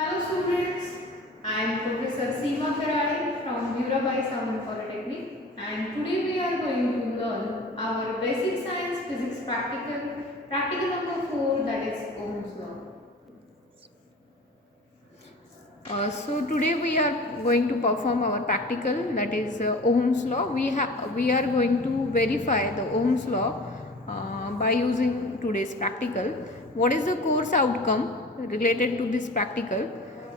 Hello students, I am Professor Seema Karade from Mirabai Sound Polytechnic, and today we are going to learn our basic science physics practical number 4, that is Ohm's law. So today we are going to perform our practical, that is Ohm's law. We are going to verify the Ohm's law by using today's practical. What is the course outcome related to this practical?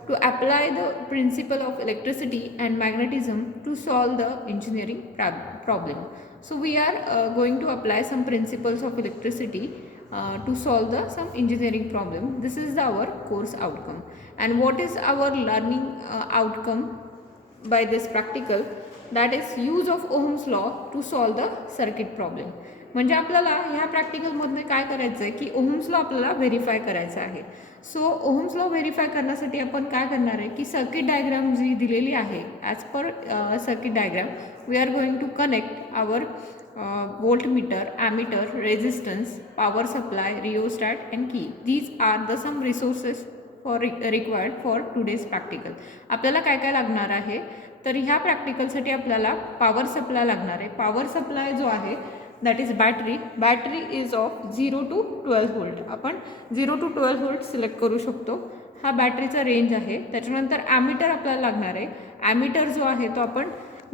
To apply the principle of electricity and magnetism to solve the engineering problem. So we are going to apply some principles of electricity to solve some engineering problem. This is our course outcome. And what is our learning outcome by this practical? That is use of Ohm's law to solve the circuit problem. म्हणजे आपल्याला ह्या प्रॅक्टिकलमध्ये काय करायचं आहे की Ohm's law आपल्याला verify करायचा आहे. सो ओहम्स लॉ व्हेरीफाय करण्यासाठी आपण काय करणार आहे की सर्किट डायग्राम जी दिलेली आहे as per circuit diagram we are going to connect our voltmeter, ammeter, resistance, power supply, rheostat and key. These are the some resources for required for today's practical. आपल्याला काय काय लागणार आहे तर ह्या प्रॅक्टिकलसाठी आपल्याला पॉवर सप्लाय लागणार आहे. पॉवर सप्लाय जो आहे that is battery is of 0 to 12 volt. आपण 0 to 12 व्होल्ट सिलेक्ट करू शकतो. हा बॅटरीचा रेंज आहे. त्याच्यानंतर ॲमीटर आपल्याला लागणार आहे. ॲमीटर जो आहे तो आपण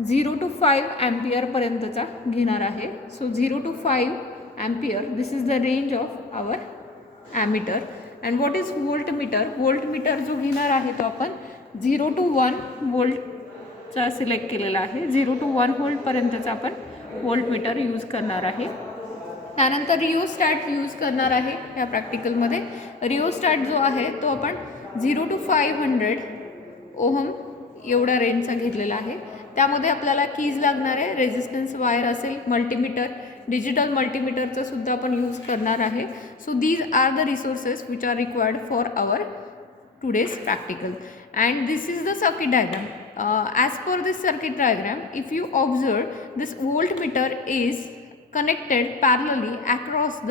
0 to 5 ॲम्पियरपर्यंतचा घेणार आहे. So 0 to 5 ampere this is the range of our ammeter. And what is voltmeter? Voltmeter जो घेणार आहे तो आपण 0 to 1 व्होल्टचा सिलेक्ट केलेला आहे. 0 to 1 व्होल्टपर्यंतचा आपण व्होल्टमीटर यूज करणार आहे. त्यानंतर रिओस्टॅट यूज करणार आहे या प्रॅक्टिकलमध्ये. रिओस्टॅट जो आहे तो आपण 0 to 500 ओहम एवढ्या रेंजचा घेतलेला आहे. त्यामध्ये आपल्याला कीज लागणार आहे. रेजिस्टन्स वायर असेल, मल्टीमीटर, डिजिटल मल्टीमीटरचं सुद्धा आपण यूज करणार आहे. So these are the resources which are required for our today's practical. And this is the circuit diagram. As per this circuit diagram, if you observe, this voltmeter is connected parallelly across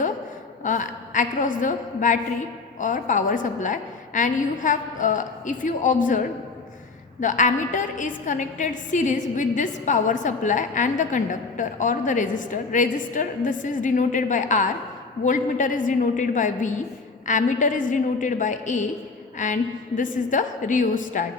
the battery or power supply, and you have if you observe, the ammeter is connected series with this power supply and the conductor or the resistor. This is denoted by R, voltmeter is denoted by V, ammeter is denoted by A, and this is the rheostat,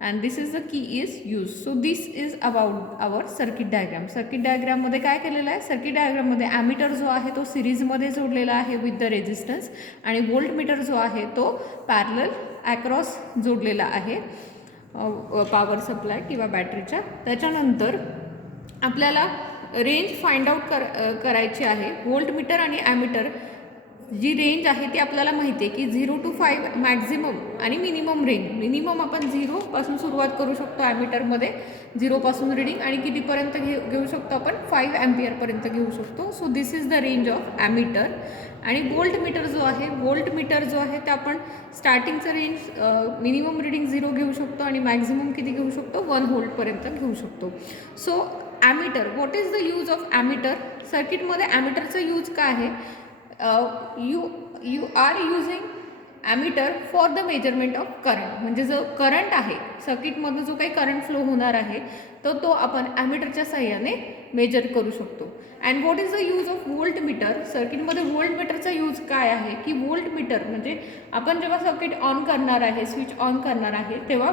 and this is the key is used. So this is about our circuit diagram. Circuit डायग्राममध्ये काय केलेलं आहे? Circuit डायग्राममध्ये ammeter जो आहे तो सिरीजमध्ये जोडलेला आहे विथ द रेजिस्टन्स, आणि व्होल्टमीटर जो आहे तो पॅरलल ॲक्रॉस जोडलेला आहे पॉवर सप्लाय किंवा बॅटरीच्या. त्याच्यानंतर आपल्याला रेंज फाइंड आउट करायची आहे. व्होल्टमीटर आणि ॲमीटर जी रेंज आहे ती आपल्याला माहिती आहे की 0 to 5 मॅक्झिमम आणि मिनिमम रेंज. मिनिमम आपण 0 पासून सुरुवात करू शकतो ॲमीटरमध्ये, 0 पासून रिडिंग, आणि कितीपर्यंत घेऊ शकतो आपण 5 ॲम्पियरपर्यंत घेऊ शकतो. So this is the range of ammeter. आणि व्होल्टमीटर जो आहे ते आपण स्टार्टिंगचं रेंज मिनिमम रिडिंग 0 घेऊ शकतो आणि मॅक्झिमम किती घेऊ शकतो 1 व्होल्टपर्यंत घेऊ शकतो. So ammeter, what is the use of ammeter? सर्किटमध्ये ॲमीटरचा यूज काय आहे? you are using ammeter for the measurement of current. म्हणजे जो करंट आहे सर्किटमधून जो काही करंट फ्लो होणार आहे तर तो आपण ॲमीटरच्या साह्याने मेजर करू शकतो. And what is the use of voltmeter? सर्किटमध्ये व्होल्टमीटरचा यूज काय आहे की व्होल्टमीटर म्हणजे आपण जेव्हा सर्किट ऑन करणार आहे, स्विच ऑन करणार आहे, तेव्हा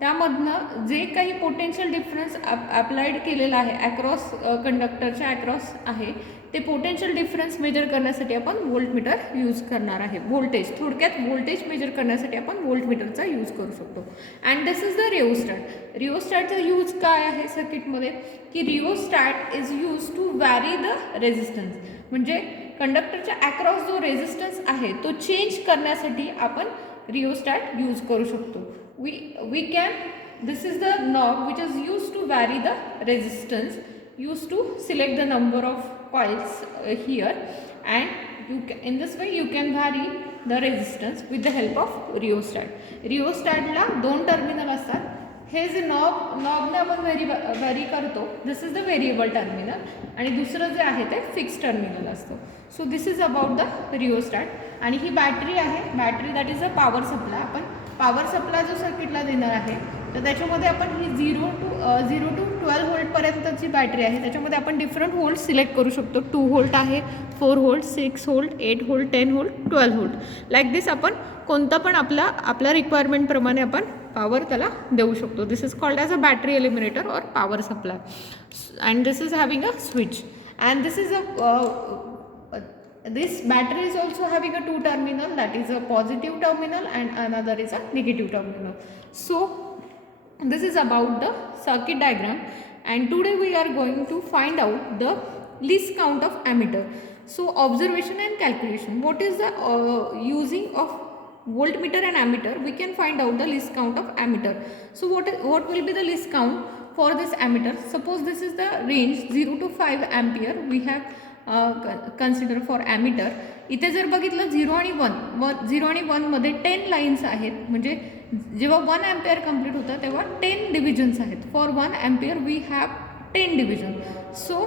त्यामधनं जे काही पोटेन्शियल डिफरन्स अप्लाइड केलेला आहे ॲक्रॉस कंडक्टरच्या ॲक्रॉस आहे ते पोटेन्शियल डिफरन्स मेजर करण्यासाठी आपण व्होल्टमीटर यूज करणार आहे. व्होल्टेज, थोडक्यात व्होल्टेज मेजर करण्यासाठी आपण व्होल्टमीटरचा यूज करू शकतो. And this is the rheostat. रिओस्टॅटचा यूज काय आहे सर्किटमध्ये की rheostat is use to vary the resistance. म्हणजे कंडक्टरच्या ॲक्रॉस जो रेजिस्टन्स आहे तो चेंज करण्यासाठी आपण रिओस्टॅट यूज करू शकतो. we can, this is the knob which is used to vary the resistance, used to select the number of coils here, and you can, in this way you can vary the resistance with the help of rheostat. rheostat ला 2 terminal असतात. हे जे नॉबने आपण very करतो, दिस is the variable terminal, आणि दुसरं जे आहे ते फिक्स टर्मिनल असतं. So this is about the rheostat. आणि ही बॅटरी आहे, battery that is a power supply. आपण पॉवर सप्लाय जो सर्किटला देणार आहे तर त्याच्यामध्ये आपण ही 0 to 12 व्होल्टपर्यंतची बॅटरी आहे. त्याच्यामध्ये आपण डिफरंट व्होल्ट सिलेक्ट करू शकतो. 2 व्होल्ट आहे, 4 volt, 6 volt, 8 volt, 10 volt, 12 volt. Like this आपण कोणता पण आपल्या रिक्वायरमेंटप्रमाणे आपण पॉवर त्याला देऊ शकतो. This is called as a battery eliminator और power supply. And this is having a switch. And this is this battery is also having a two terminal, that is a positive terminal and another is a negative terminal. So this is about the circuit diagram, and today we are going to find out the least count of ammeter. So observation and calculation, what is the using of voltmeter and ammeter, we can find out the least count of ammeter. So what will be the least count for this ammeter? Suppose this is the range 0 to 5 ampere we have consider for ammeter. इथे जर बघितलं 0 आणि 1 मध्ये 10 lines आहेत. म्हणजे जेव्हा 1 ampere complete होतं तेव्हा 10 डिव्हिजन्स आहेत. For 1 ampere we have 10 division. So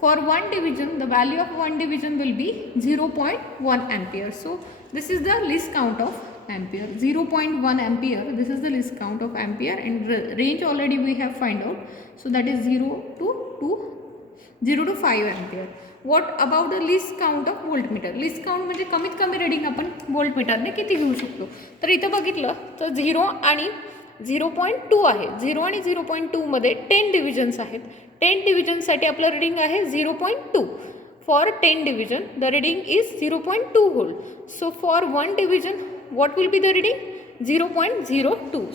for 1 division the value of 1 division will be 0.1 ampere. So this is the least count of ampere. 0.1 ampere, this is the least count of ampere. And range already we have find out. So that is 0 to 5 ampere. What about the least count of voltmeter. Least count म्हणजे कमीत कमी reading आपण व्होल्टमीटरने किती घेऊ शकतो. तर इथं बघितलं तर 0 आणि 0.2 आहे. 0 आणि 0.2 मध्ये 10 डिव्हिजन्स आहेत. 10 डिव्हिजनसाठी आपलं रिडिंग आहे 0.2. For 10 division the reading is 0.2 volt. So for 1 division what will be the reading 0.02.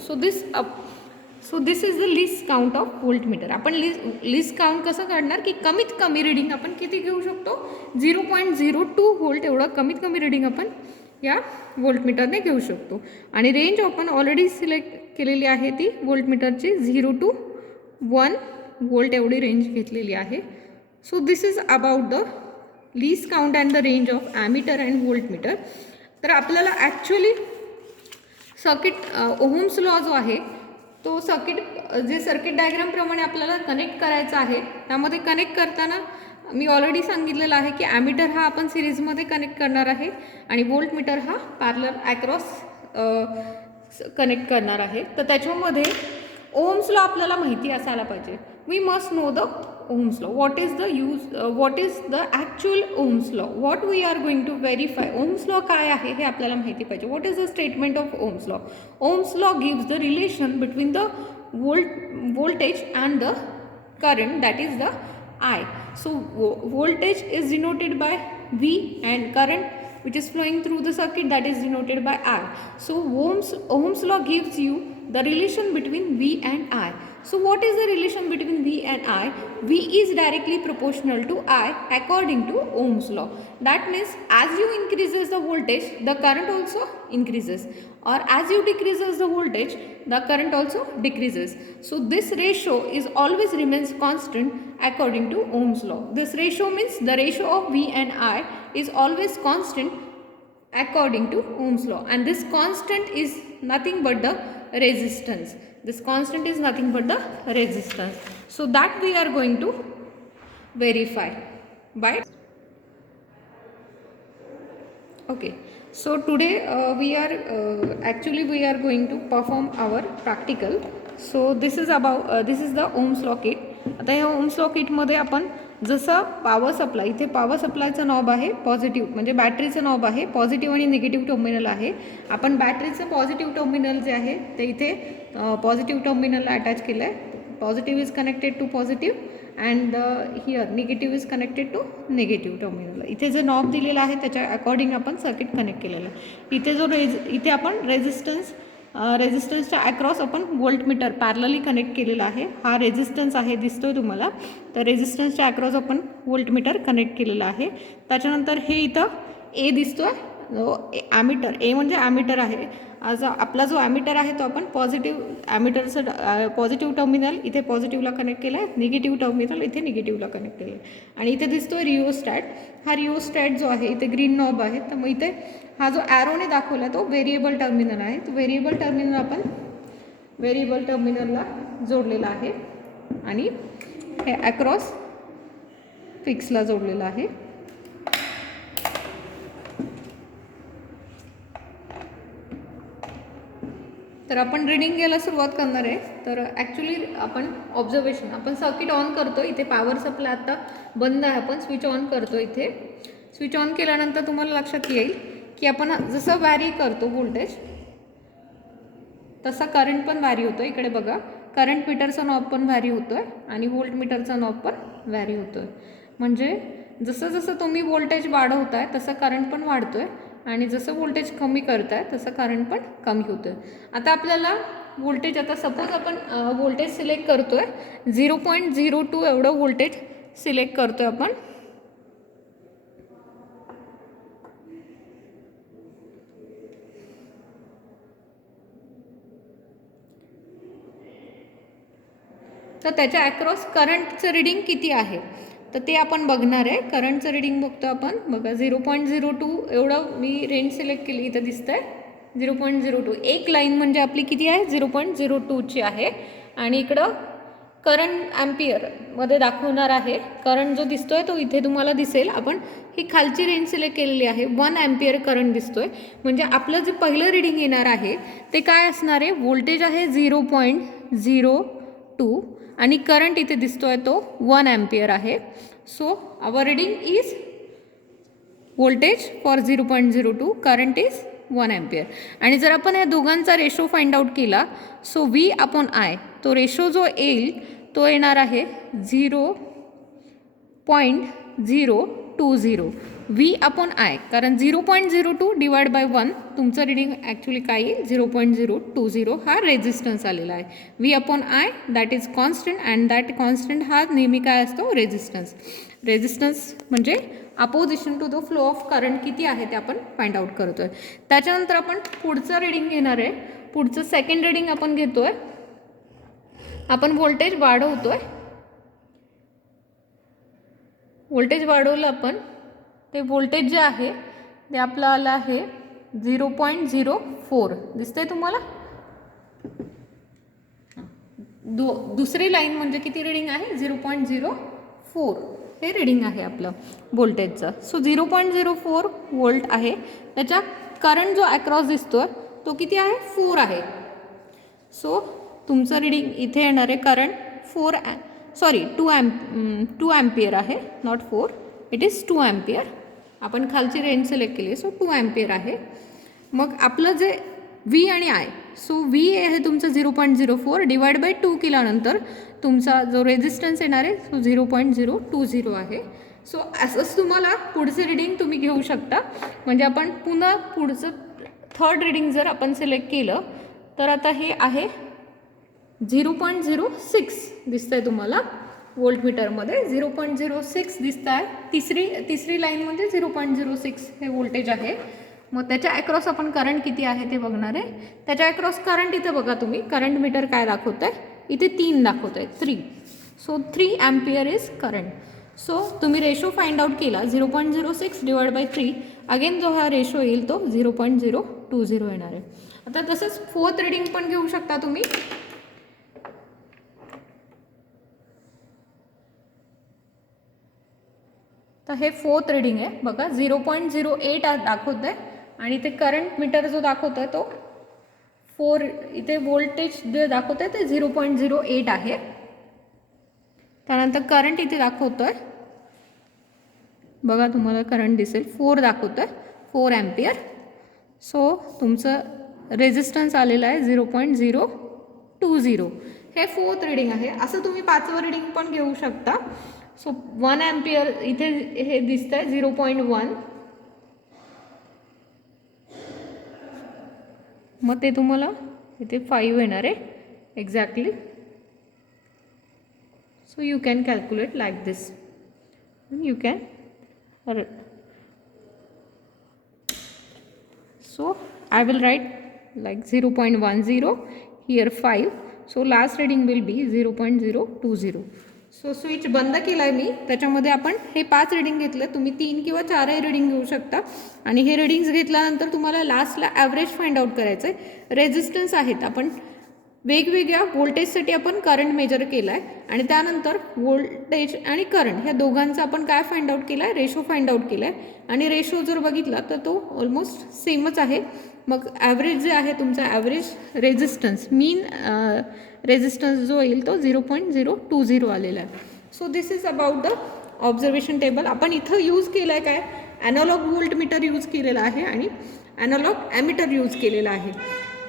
So this is the least count of voltmeter. आपण लिस्ट काउंट कसं काढणार की कमीत कमी रिडिंग आपण किती घेऊ शकतो 0.02 व्होल्ट एवढं कमीत कमी रिडिंग आपण या व्होल्टमीटरने घेऊ शकतो. आणि रेंज आपण ऑलरेडी सिलेक्ट केलेली आहे ती व्होल्टमीटरची 0 to 1 व्होल्ट एवढी रेंज घेतलेली आहे. So this is about the least count and the range of ammeter and voltmeter. तर आपल्याला ॲक्च्युली सर्किट ओहम्स लॉ जो आहे तो सर्किट डायग्रामप्रमाणे आपल्याला कनेक्ट करायचा आहे. त्यामध्ये कनेक्ट करताना मी ऑलरेडी सांगितलेलं आहे की ॲमीटर हा आपण सिरीजमध्ये कनेक्ट करणार आहे आणि व्होल्टमीटर हा पॅरलल ॲक्रॉस कनेक्ट करणार आहे. तर त्याच्यामध्ये ओहम्स लॉ आपल्याला माहिती असायला पाहिजे. We must know the Ohm's law. What is the actual Ohm's law. What we are going to verify. Ohm's law काय आहे हे आपल्याला माहिती पाहिजे. What is the statement of Ohm's law. Ohm's law gives the relation between the voltage and the current, that is the I. So voltage is denoted by V and current which is flowing through the circuit, that is denoted by I. So Ohm's law gives you the relation between V and I. So what is the relation between V and I? V is directly proportional to I according to Ohm's law. That means as you increases the voltage, the current also increases, or as you decreases the voltage, the current also decreases. So this ratio is always remains constant according to Ohm's law. This ratio means the ratio of V and I is always constant according to Ohm's law, and this constant is nothing but the resistance. This constant is nothing but the resistance. So that we are going to verify by. Okay. So today we are going to perform our practical. So this is the Ohm's law kit. आता ह्या Ohm's law किटमध्ये आपण जसं power supply, इथे power सप्लायचं knob आहे positive, म्हणजे बॅटरीचं knob आहे positive आणि निगेटिव्ह टर्मिनल आहे. आपण बॅटरीचं पॉझिटिव्ह टर्मिनल जे आहे ते इथे पॉझिटिव्ह टर्मिनलला अटॅच केलं आहे. Positive is connected to positive and here negative is connected to negative terminal. इथे जे नॉब दिलेला आहे त्याच्या अकॉर्डिंग आपण सर्किट कनेक्ट केलेलं आहे. इथे आपण रेझिस्टन्सच्या अक्रॉस आपण व्होल्टमीटर पॅरलली कनेक्ट केलेला आहे. हा रेझिस्टन्स आहे, दिसतोय तुम्हाला. तर रेझिस्टन्सच्या अक्रॉस आपण व्होल्टमीटर कनेक्ट केलेला आहे. त्याच्यानंतर हे इथं ए दिसतोय, ॲमीटर. ए म्हणजे ॲमीटर आहे. आज आपला जो ॲमीटर आहे तो आपण ॲमीटरचं पॉझिटिव्ह टर्मिनल इथे पॉझिटिव्हला कनेक्ट केलं आहे, निगेटिव्ह टर्मिनल इथे निगेटिव्हला कनेक्ट केलं आहे. आणि इथे दिसतोय रिओस्टॅट. हा रिओस्टॅट जो आहे इथे ग्रीन नॉब आहे. तर मग इथे हा जो ॲरोने दाखवला तो व्हेरिएबल टर्मिनल आहे. तो व्हेरिएबल टर्मिनल आपण व्हेरिएबल टर्मिनलला जोडलेला आहे आणि हे अक्रॉस फिक्सला जोडलेला आहे. तर आपण रीडिंग घ्यायला सुरुवात करणार आहे. तर ॲक्च्युली आपण ऑब्झर्वेशन, आपण सर्किट ऑन करतो. इथे पॉवर सप्लाय आता बंद आहे, आपण स्विच ऑन करतो. इथे स्विच ऑन केल्यानंतर तुम्हाला लक्षात येईल की आपण जसं व्हॅरी करतो व्होल्टेज तसा करंट पण व्हॅरी होतो. इकडे बघा, करंट मीटरचा नॉब पण व्हॅरी होतो आहे आणि व्होल्ट मीटरचा नॉब पण व्हॅरी होतो आहे. म्हणजे जसं जसं तुम्ही व्होल्टेज वाढवताय तसं करंट पण वाढतो आहे आणि जसं व्होल्टेज कमी करताय तसं करंट पण कमी होतं आहे. आता आपल्याला व्होल्टेज, आता सपोज आपण व्होल्टेज सिलेक्ट करतो आहे 0.02 एवढं व्होल्टेज सिलेक्ट करतो आहे आपण. तर त्याच्या अक्रॉस करंटचं रीडिंग किती आहे तर ते आपण बघणार आहे. करंटचं रीडिंग बघतो आपण. बघा 0.02 एवढं मी रेंज सिलेक्ट केली, इथं दिसतं आहे 0.02. एक लाईन म्हणजे आपली किती आहे 0.02ची आहे. आणि इकडं करंट ॲम्पियरमध्ये दाखवणार आहे. करंट जो दिसतो आहे तो इथे तुम्हाला दिसेल. आपण ही खालची रेंज सिलेक्ट केलेली आहे, 1 ॲम्पियर करंट दिसतो आहे. म्हणजे आपलं जे पहिलं रीडिंग येणार आहे ते काय असणार आहे, व्होल्टेज आहे 0.02 आणि करंट इथे दिसतोय तो 1 ॲम्पियर आहे. So our reading is voltage for 0.02, current is 1 ampere. आणि जर आपण या दोघांचा रेशो फाइंड आउट केला, सो V अपॉन I, तो रेशो जो येईल तो येणार आहे 0.020 V अपॉन I. कारण 0.02 डिवाइड बाय 1 तुमचं रीडिंग ॲक्च्युली काय येईल 0.020 हा रेजिस्टन्स आलेला आहे. V upon I that is constant and that constant हा नेहमी काय असतो रेजिस्टन्स. रेजिस्टन्स म्हणजे opposition to the flow of current किती आहे ते आपण फाइंड आउट करतोय. त्याच्यानंतर आपण पुढचं रीडिंग घेणार आहे. पुढचं सेकंड रीडिंग आपण घेतोय. आपण व्होल्टेज वाढवतोय. व्होल्टेज वाढवलं आपण, ते व्होल्टेज जे आहे ते आपलं आलं आहे 0.04. दिसतंय तुम्हाला. दुसरी लाईन म्हणजे किती रीडिंग आहे 0.04 हे रीडिंग आहे आपलं व्होल्टेजचं. सो 0.04 व्होल्ट आहे. त्याच्या करंट जो अक्रॉस दिसतोय तो किती आहे 4 आहे. सो तुमचं रीडिंग इथे येणार आहे करंट 2 ॲम्पियर आहे, नॉट 4, इट इज 2 ॲम्पियर. आपण खालची रेंज सिलेक्ट केली, सो 2 ॲम्पियर आहे. मग आपलं जे V आणि I, सो V आहे तुमचं 0.04 डिवाइड बाय 2 केल्यानंतर तुमचा जो रेजिस्टन्स येणार आहे तो 0.020 आहे. सो असंच तुम्हाला पुढचे रीडिंग तुम्ही घेऊ शकता. म्हणजे आपण पुन्हा पुढचं थर्ड रीडिंग जर आपण सिलेक्ट केलं तर आता हे आहे 0.06 दिसतंय तुम्हाला व्होल्टमीटरमध्ये 0.06 दिसत आहे. तिसरी लाईन म्हणजे 0.06 हे व्होल्टेज आहे. मग त्याच्या अक्रॉस आपण करंट किती आहे ते बघणार आहे. त्याच्या अक्रॉस करंट इथे बघा तुम्ही, करंट मीटर काय दाखवत आहे इथे 3 दाखवत आहे 3. So 3 ampere is current. So तुम्ही रेशो फाइंड आउट केला 0.06 डिवाइड बाय 3, अगेन जो हा रेशो येईल तो 0.020 येणार आहे. आता तसंच फोर्थ रीडिंग पण घेऊ शकता तुम्ही. तर हे फोर्थ रीडिंग आहे बघा 0.08 दाखवत आहे आणि ते करंट मीटर जो दाखवत आहे तो 4, इथे व्होल्टेज जे दाखवत आहे ते 0.08 आहे. त्यानंतर करंट इथे दाखवतो आहे बघा, तुम्हाला करंट दिसेल 4 दाखवतो आहे 4 ॲम्पियर. सो तुमचं रेजिस्टन्स आलेलं आहे 0.020. हे फोर्थ रीडिंग आहे. असं तुम्ही 5वं रीडिंग पण घेऊ शकता. सो 1 ॲम्पियर इथे हे दिसतं आहे 0.1. मग ते तुम्हाला इथे 5 येणार आहे exactly. So you can calculate like this. You can so I will write like 0.10 here 5. so last reading will be 0.020. So switch बंद केला आहे मी. त्याच्यामध्ये आपण हे 5 रीडिंग घेतलं. तुम्ही 3 किंवा 4ही रीडिंग घेऊ शकता. आणि हे रीडिंग्स घेतल्यानंतर तुम्हाला लास्टला ॲव्हरेज फाइंड आउट करायचं आहे. रेजिस्टन्स आहेत, आपण वेगवेगळ्या व्होल्टेजसाठी आपण करंट मेजर केला आहे आणि त्यानंतर व्होल्टेज आणि करंट ह्या दोघांचा आपण काय फाइंड आउट केला आहे, रेशो फाइंड आउट केला आहे. आणि रेशो जर बघितला तर तो ऑलमोस्ट सेमच आहे. मग ॲव्हरेज जे आहे तुमचा ॲव्हरेज रेझिस्टन्स मीन रेझिस्टन्स जो येईल तो 0.020 आलेला आहे. So this is about the observation table. आपण इथं यूज केलं आहे काय, ॲनालॉग व्होल्टमीटर यूज केलेला आहे आणि ॲनालॉग ॲमीटर यूज केलेला आहे.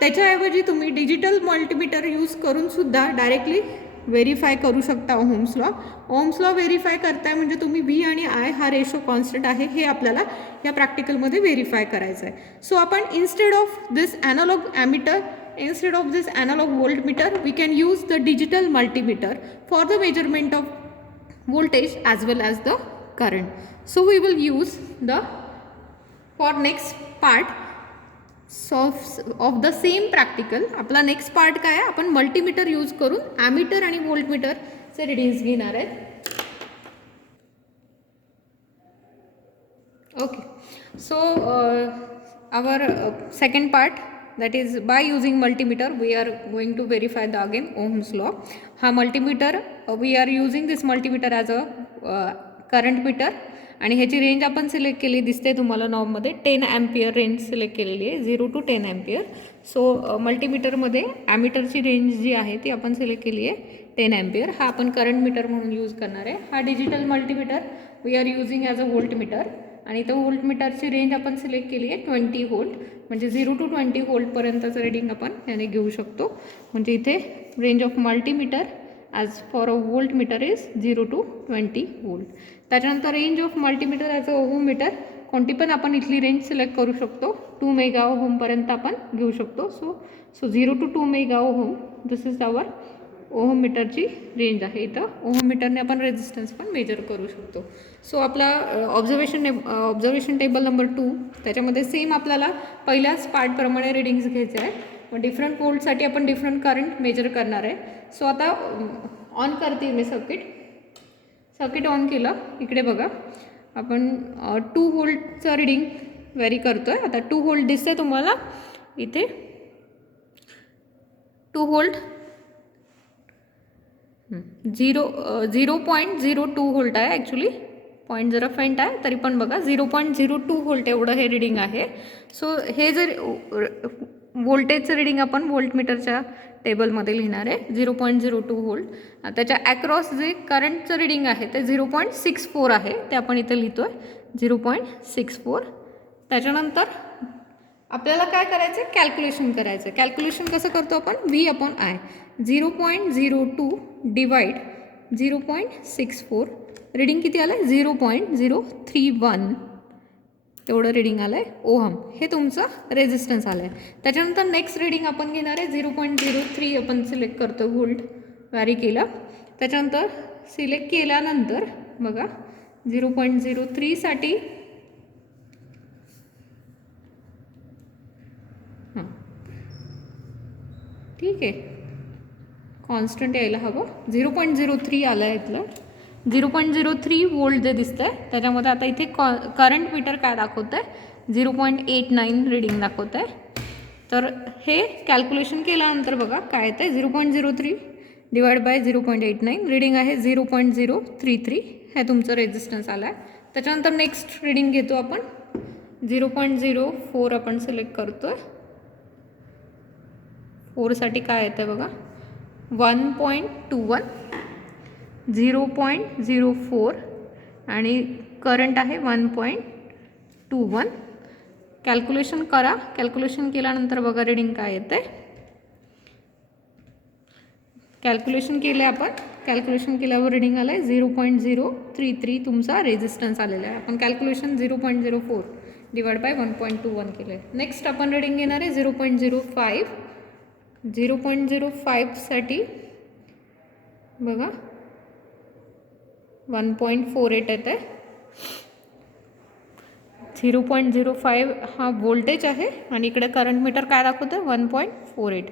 त्याच्याऐवजी तुम्ही डिजिटल मल्टीमीटर यूज करून सुद्धा डायरेक्टली व्हेरीफाय करू शकता Ohm's law. Ohm's law verify करताय म्हणजे तुम्ही V आणि I हा रेशो कॉन्स्टंट आहे हे आपल्याला या प्रॅक्टिकलमध्ये व्हेरीफाय करायचं आहे. सो आपण instead of this analog ammeter, instead of this analog voltmeter, we can use the digital multimeter for the measurement of voltage as well as the current. So we will use the, for next part of the same practical, आपला next part काय आहे, आपण multimeter use करून ammeter आणि व्होल्टमीटरचे readings घेणार आहेत. Okay, so our second part, that is by using multimeter we are going to verify the again Ohm's law. हा multimeter we are using this multimeter as a current meter आणि ह्याची range आपण select केली दिसते तुम्हाला नॉबमध्ये 10 ampere range select केलेली आहे, 0 to 10 ampere. So मल्टीमीटरमध्ये ॲमीटरची range जी आहे ती आपण सिलेक्ट केली आहे 10 अँपियर. हा आपण करंट मीटर म्हणून यूज करणार आहे. हा digital multimeter we are using as a voltmeter आणि तो व्होल्टमीटरची रेंज आपण सिलेक्ट केली आहे 20 व्होल्ट, म्हणजे 0 to 20 व्होल्टपर्यंतचं रिडिंग आपण याने घेऊ शकतो. म्हणजे इथे range of multimeter as for a voltmeter is 0 to 20 volt. त्याच्यानंतर range of multimeter as a ohmmeter कोणती पण आपण इथली रेंज सिलेक्ट करू शकतो, 2 मेगा ओहमपर्यंत आपण घेऊ शकतो. So 0 to 2 mega ohm this is our ओहममीटरची रेंज आहे. इथं ओहममीटरने आपण रेझिस्टन्स पण मेजर करू शकतो. सो आपला ऑब्झर्वेशन टेबल नंबर 2 त्याच्यामध्ये सेम आपल्याला पहिल्याच पार्टप्रमाणे रिडिंग्स घ्यायचे आहे. मग डिफरंट व्होल्टसाठी आपण डिफरंट करंट मेजर करणार आहे. सो आता ऑन करते मी सर्किट ऑन केलं. इकडे बघा आपण 2 व्होल्टचं रिडिंग व्हेरी करतो आहे. आता 2 व्होल्ट दिसते तुम्हाला इथे, 2 व्होल्ट 0.02 व्होल्ट आहे. ॲक्च्युली पॉईंट जरा फेंट आहे तरी पण बघा 0.02 व्होल्ट एवढं हे रिडिंग आहे. सो हे जर व्होल्टेजचं रिडिंग आपण व्होल्टमीटरच्या टेबलमध्ये लिहिणार आहे 0.02 व्होल्ट. त्याच्या ॲक्रॉस जे करंटचं रिडिंग आहे ते 0.64 आहे, ते आपण इथे लिहितो आहे 0.64. त्याच्यानंतर आपल्याला काय करायचं आहे, कॅल्क्युलेशन करायचं आहे. कॅल्क्युलेशन कसं करतो आपण, V/I 0.02 डिवाइड 0.64, रिडिंग किती आलं आहे 0.031 एवढं रिडिंग आलं आहे ओहम. हे तुमचं रेझिस्टन्स आलं आहे. त्याच्यानंतर नेक्स्ट रिडिंग आपण घेणार आहे 0.03 आपण सिलेक्ट करतो, व्होल्ट व्हॅरी केलं. त्याच्यानंतर सिलेक्ट केल्यानंतर बघा 0.03साठी हां ठीक आहे, कॉन्स्टंट यायला हवं. 0.03 आलं आहे इथलं. 0.03 व्होल्ट जे दिसतं आहे त्याच्यामध्ये आता इथे करंट मीटर काय दाखवतं आहे 0.89 रिडिंग दाखवतं आहे. तर हे कॅल्क्युलेशन केल्यानंतर बघा काय येतं आहे 0.03 डिवाइड बाय 0.89 रिडिंग आहे 0.033. हे तुमचं रेझिस्टन्स आला आहे. त्याच्यानंतर नेक्स्ट रिडिंग घेतो आपण 0.04 आपण सिलेक्ट करतो आहे. 4साठी काय येतं आहे बघा 1.21, 0.04 आणि करंट आहे 1.21. कॅल्क्युलेशन करा. कॅल्क्युलेशन केल्यानंतर बघा रिडिंग काय येतं आहे. कॅल्क्युलेशन केलं आहे आपण, कॅल्क्युलेशन केल्यावर रिडिंग आलं आहे 0.033 तुमचा रेझिस्टन्स आलेला आहे. आपण कॅल्क्युलेशन 0.04 डिवाइड बाय 1.21 केलं आहे. नेक्स्ट आपण रिडिंग घेणार आहे 0.05. 0.05साठी बघा 1.48 येत आहे. 0.05 हा व्होल्टेज आहे आणि इकडे करंट मीटर काय दाखवतं आहे 1.48.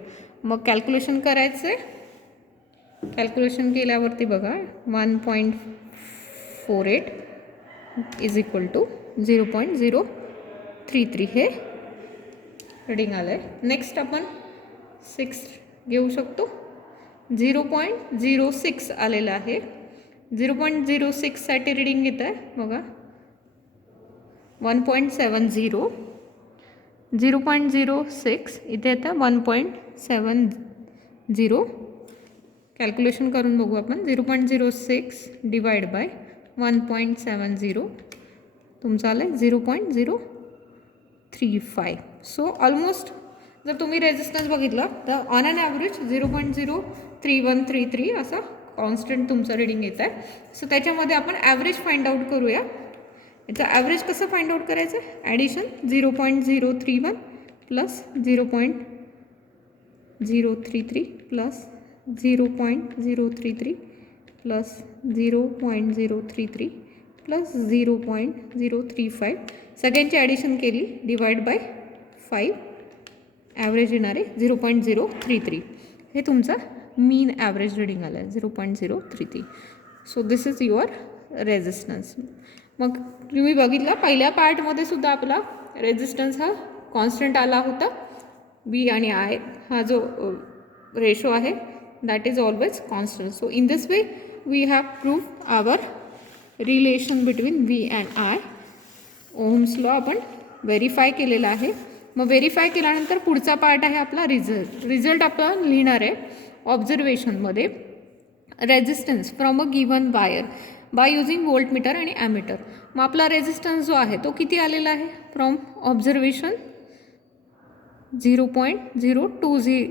मग कॅल्क्युलेशन करायचं आहे. कॅल्क्युलेशन केल्यावरती बघा 1.48 इज इक्वल टू 0.033 हे रिडिंग आलं आहे. नेक्स्ट आपण 6 घेऊ शकतो. 0.06 आलेलं आहे. 0.06साठी रिडिंग घेत आहे बघा 1.70. 0.06 इथे येतं 1.70. कॅल्क्युलेशन करून बघू आपण. 0.06 डिवाइड बाय 1.70 तुमचं आलं 0.035. सो ऑलमोस्ट जर तुम्ही रेजिस्टन्स बघितलं तर ऑन ॲन ॲव्हरेज 0.03133 असं कॉन्स्टंट तुमचं रिडिंग येत आहे. सो त्याच्यामध्ये आपण ॲव्हरेज फाइंड आउट करूया. याचं ॲव्हरेज कसं फाइंड आउट करायचं? Addition 0.031 plus 0.033 plus 0.033 plus 0.033 plus 0.035 सगळ्यांची ॲडिशन केली डिवाइड बाय 5 ॲव्हरेज येणार आहे 0.033. हे तुमचं मीन ॲव्हरेज रिडिंग आलं आहे 0.033. So this is your resistance. मग तुम्ही बघितला पहिल्या पार्टमध्ये सुद्धा आपला रेजिस्टन्स हा कॉन्स्टंट आला होता. V आणि I हा जो रेशो आहे that is always constant. So in this way we have prove our relation between V and I. Ohm's law आपण व्हेरीफाय केलेला आहे. मग व्हेरीफाय केल्यानंतर पुढचा पार्ट आहे आपला रिझल्ट आपण लिहिणार आहे ऑब्झर्वेशनमध्ये. Resistance from a given wire by using voltmeter आणि ॲमीटर. मग आपला रेजिस्टन्स जो आहे तो किती आलेला आहे फ्रॉम ऑब्झर्वेशन 0.020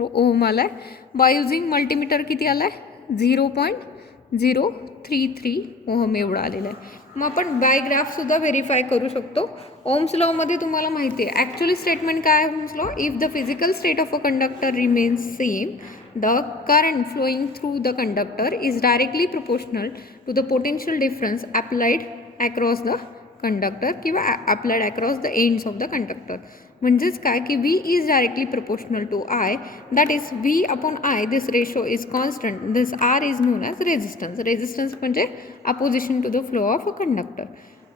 ओहम आला आहे. बाय युजिंग मल्टीमीटर किती आला आहे 0.033 ओहम एवढा आलेला आहे. मग आपण बाय ग्राफसुद्धा व्हेरीफाय करू शकतो. ओहम्स लॉमध्ये तुम्हाला माहिती आहे ॲक्च्युली स्टेटमेंट काय आहे Ohm's law? If the physical state of a conductor remains same the current flowing through the conductor is directly proportional to the potential difference applied across the conductor किंवा applied across the ends of the conductor. म्हणजेच काय की V is directly proportional to I, that is V upon I, this ratio is constant, this R is known as resistance. Resistance म्हणजे opposition to the flow of a conductor.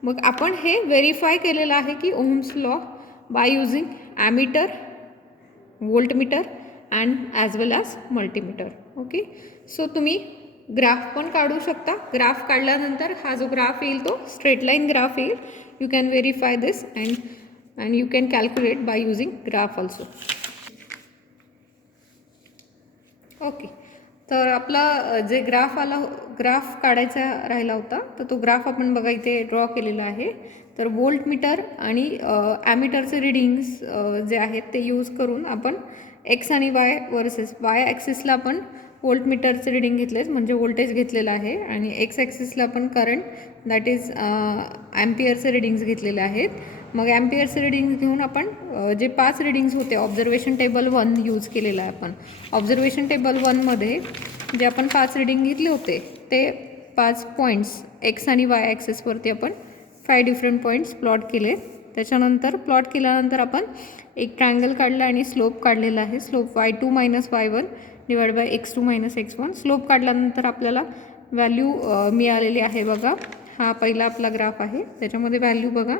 मग आपण हे verify केलेलं आहे की Ohm's law by using ammeter, voltmeter and as well as multimeter. Okay. So तुम्ही graph पण काढू शकता. ग्राफ काढल्यानंतर हा जो ग्राफ येईल तो स्ट्रेट लाईन ग्राफ येईल. You can verify this and you can calculate by using graph also. Okay. तर आपला जे ग्राफ काढायचा राहिला होता तर तो ग्राफ आपण बघा इथे ड्रॉ केलेला आहे. तर व्होल्टमीटर आणि ॲमीटरचे रिडिंग्स जे आहेत ते यूज करून आपण एक्स आणि वाय वर्सेस वाय ॲक्सिसला आपण व्होल्टमीटरचे रिडिंग घेतलेत म्हणजे व्होल्टेज घेतलेलं आहे आणि एक्स ॲक्सिसला आपण करंट दॅट इज ॲम्पियरचे रिडिंग्स घेतलेले आहेत. मग ॲम्पियरचे रिडिंग्स घेऊन आपण जे 5 रिडिंग्स होते ऑब्झर्वेशन टेबल 1 यूज केलेलं आहे आपण. ऑब्झर्वेशन टेबल 1मध्ये जे आपण 5 रिडिंग घेतले होते ते 5 पॉईंट्स एक्स आणि वाय ॲक्सिसवरती आपण 5 डिफरंट पॉईंट्स प्लॉट केले. त्याच्यानंतर प्लॉट केल्यानंतर आपण एक ट्रायंगल काढला आणि स्लोप काढलेला आहे. Slope y2 minus y1 divide by x2 minus x1. Slope काढल्यानंतर आपल्याला व्हॅल्यू मिळालेली आहे बघा. हा पहिला आपला ग्राफ आहे. त्याच्यामध्ये व्हॅल्यू बघा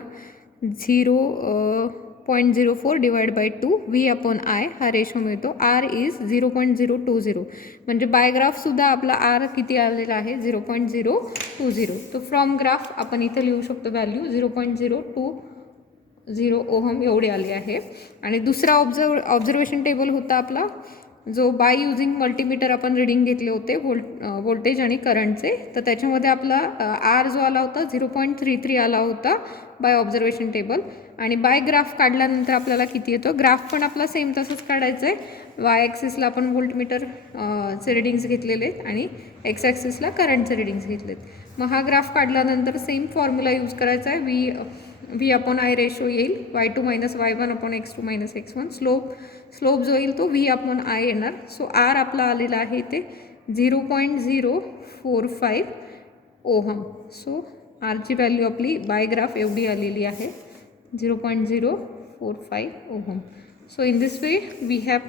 0.04 divide by 2 V upon I हा रेशो मिळतो. R इज 0.020 म्हणजे बाय ग्राफसुद्धा आपला R किती आलेला आहे 0.020. तो फ्रॉम ग्राफ आपण इथं लिहू शकतो व्हॅल्यू 0.020 ओहम एवढी आली आहे. आणि दुसरा ऑब्झर्वेशन टेबल होता आपला जो बाय युजिंग मल्टीमीटर आपण रिडिंग घेतले होते व्होल्टेज आणि करंटचे. तर त्याच्यामध्ये आपला R जो आला होता 0.33 आला होता बाय ऑब्झर्वेशन टेबल. आणि बाय ग्राफ काढल्यानंतर आपल्याला किती येतो? ग्राफ पण आपला सेम तसंच काढायचं आहे. वाय ॲक्सिसला आपण व्होल्टमीटर चे रिडिंग्स घेतलेले आहेत आणि एक्स ॲक्सिसला करंटचे रिडिंग्स घेतलेत. मग हा ग्राफ काढल्यानंतर सेम फॉर्म्युला यूज करायचा आहे. V अपॉन I रेशो येईल y2 minus y1 upon x2 minus x1. Slope जो येईल तो V अपॉन I येणार. सो R आपला आलेला आहे इथे 0.045 ओहम. सो Rची व्हॅल्यू आपली बाय ग्राफ एवढी आलेली आहे 0.045 ohm. So in this way we have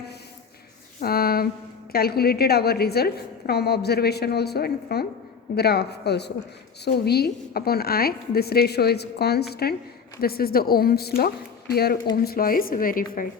calculated our result from observation also and from graph also. So V upon I, this ratio is constant. This is the Ohm's law. Here Ohm's law is verified.